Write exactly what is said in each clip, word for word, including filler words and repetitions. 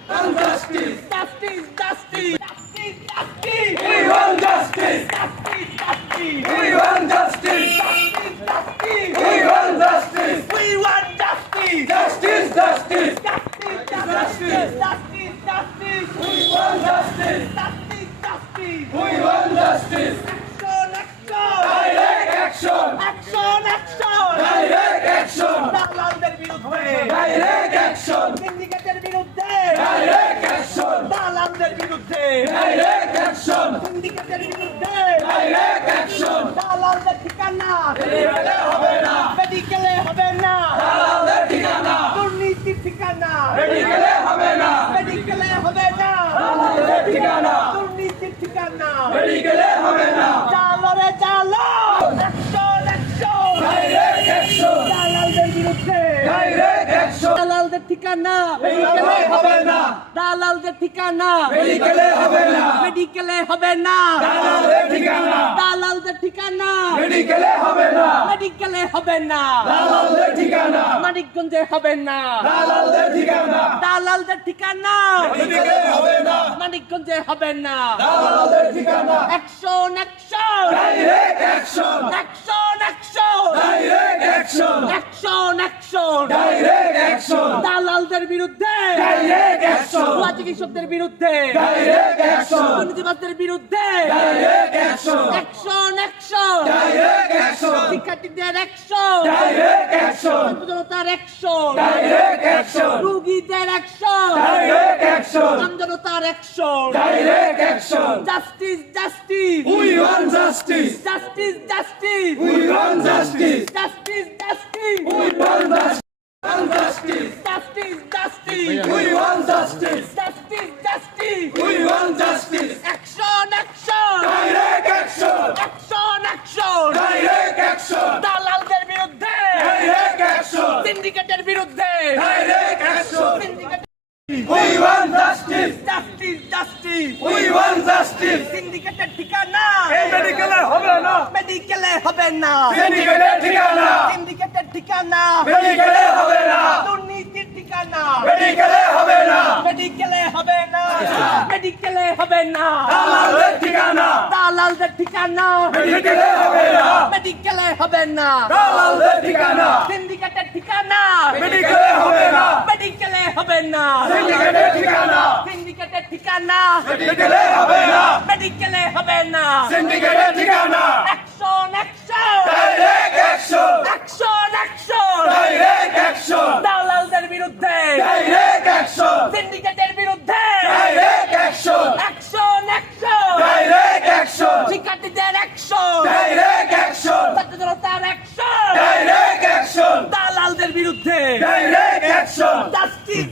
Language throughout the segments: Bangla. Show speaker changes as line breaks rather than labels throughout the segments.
and justice.
Justice, justice, justice, justice.
We want justice.
Justice, justice.
We want justice.
Justice, justice.
We want justice.
We want justice.
Justice, justice.
Justice, justice, justice, justice.
We want justice.
Justice, justice.
We want justice.
Action, action.
Direct action.
Action, action.
Direct action.
দালালদের বিরুদ্ধে,
Direct action.
সিন্ডিকেটের বিরুদ্ধে,
Direct action.
দালালদের বিরুদ্ধে,
Direct action.
সিন্ডিকেটের বিরুদ্ধে,
Direct action.
দালালদের ঠিকানা
মেডিকেলে হবে না।
মেডিকেলে হবে না,
দালালদের ঠিকানা
দুর্নীতির ঠিকানা
মেডিকেলে হবে না।
মেডিকেলে হবে না,
দালালদের ঠিকানা
দুর্নীতির ঠিকানা
মেডিকেলে হবে না।
চালো রে চালো, অ্যাকশন অ্যাকশন,
Direct action.
দালালদের বিরুদ্ধে,
Direct action.
দালালদের ঠিকানা
মেডিকেলে হবে না।
দালালদের ঠিকানা
মেডিকেলে হবে না।
মেডিকেলে হবে না,
দালালদের ঠিকানা
দালালদের ঠিকানা
মেডিকেলে হবে না।
মেডিকেলে হবে না,
দালালদের ঠিকানা
মানিকগঞ্জে হবে না,
দালালদের ঠিকানা
দালালদের ঠিকানা
মেডিকেলে হবে না।
মানিকগঞ্জে হবে না।
দালালদের ঠিকানা
action action,
Direct action.
Action action,
Direct action.
Action action,
Direct action.
দালালদের বিরুদ্ধে,
Direct action.
ভুয়া চিকিৎসকদের বিরুদ্ধে,
Direct action.
দুর্নীতিবাজদের বিরুদ্ধে,
Direct action.
Action action,
Direct action.
শিক্ষার্থীদের অ্যাকশন,
Direct action.
জনতার অ্যাকশন,
Direct action.
রোগীদের অ্যাকশন,
Direct action.
জনতার action,
Direct action.
Justice justice,
We want justice.
Justice justice,
We want justice.
Justice justice,
We want justice. Want justice.
Justice justice,
We want justice.
Justice justice,
We want justice.
Action action,
Direct action.
Action action,
Direct action.
দালালদের বিরুদ্ধে,
Direct action.
সিন্ডিকেটের বিরুদ্ধে,
Direct action.
Syndicate,
We want justice.
Justice justice,
We want justice.
সিন্ডিকেটের ঠিকানা
মেডিকেলে হবে না।
মেডিকেলে হবে না,
মেডিকেলে ঠিকানা
সিন্ডিকেটের ঠিকানা
মেডিকেলে হবে না।
দুর্নীতির ঠিকানা
মেডিকেলে হবে না।
মেডিকেলে হবে না, মেডিকেলে হবে না,
দালালদের ঠিকানা
দালালদের ঠিকানা
মেডিকেলে হবে না।
মেডিকেলে হবে না,
দালালদের ঠিকানা
সিন্ডিকেটের ঠিকানা
মেডিকেলে হবে না।
মেডিকেলে হবে না,
সিন্ডিকেটের ঠিকানা
সিন্ডিকেটের ঠিকানা
মেডিকেলে হবে না।
মেডিকেলে হবে না।
সিন্ডিকেটের ঠিকানা
action action,
Direct action.
Action action,
Direct action.
দালালদের বিরুদ্ধে,
Direct action.
সিন্ডিকেটের বিরুদ্ধে,
Direct action.
Action action,
Direct action.
শিক্ষার্থীদের অ্যাকশন,
Direct action.
ছাত্র জনতার অ্যাকশন,
Direct action.
দালালদের বিরুদ্ধে,
Direct action.
Justice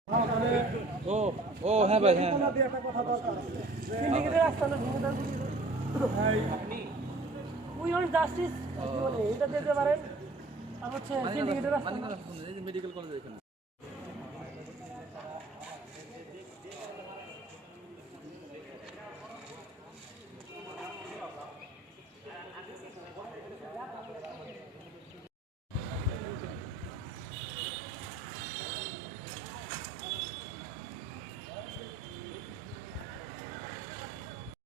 we want justice, এটা দিতে পারেন আর হচ্ছে সিন্ডিকেটের রাস্তা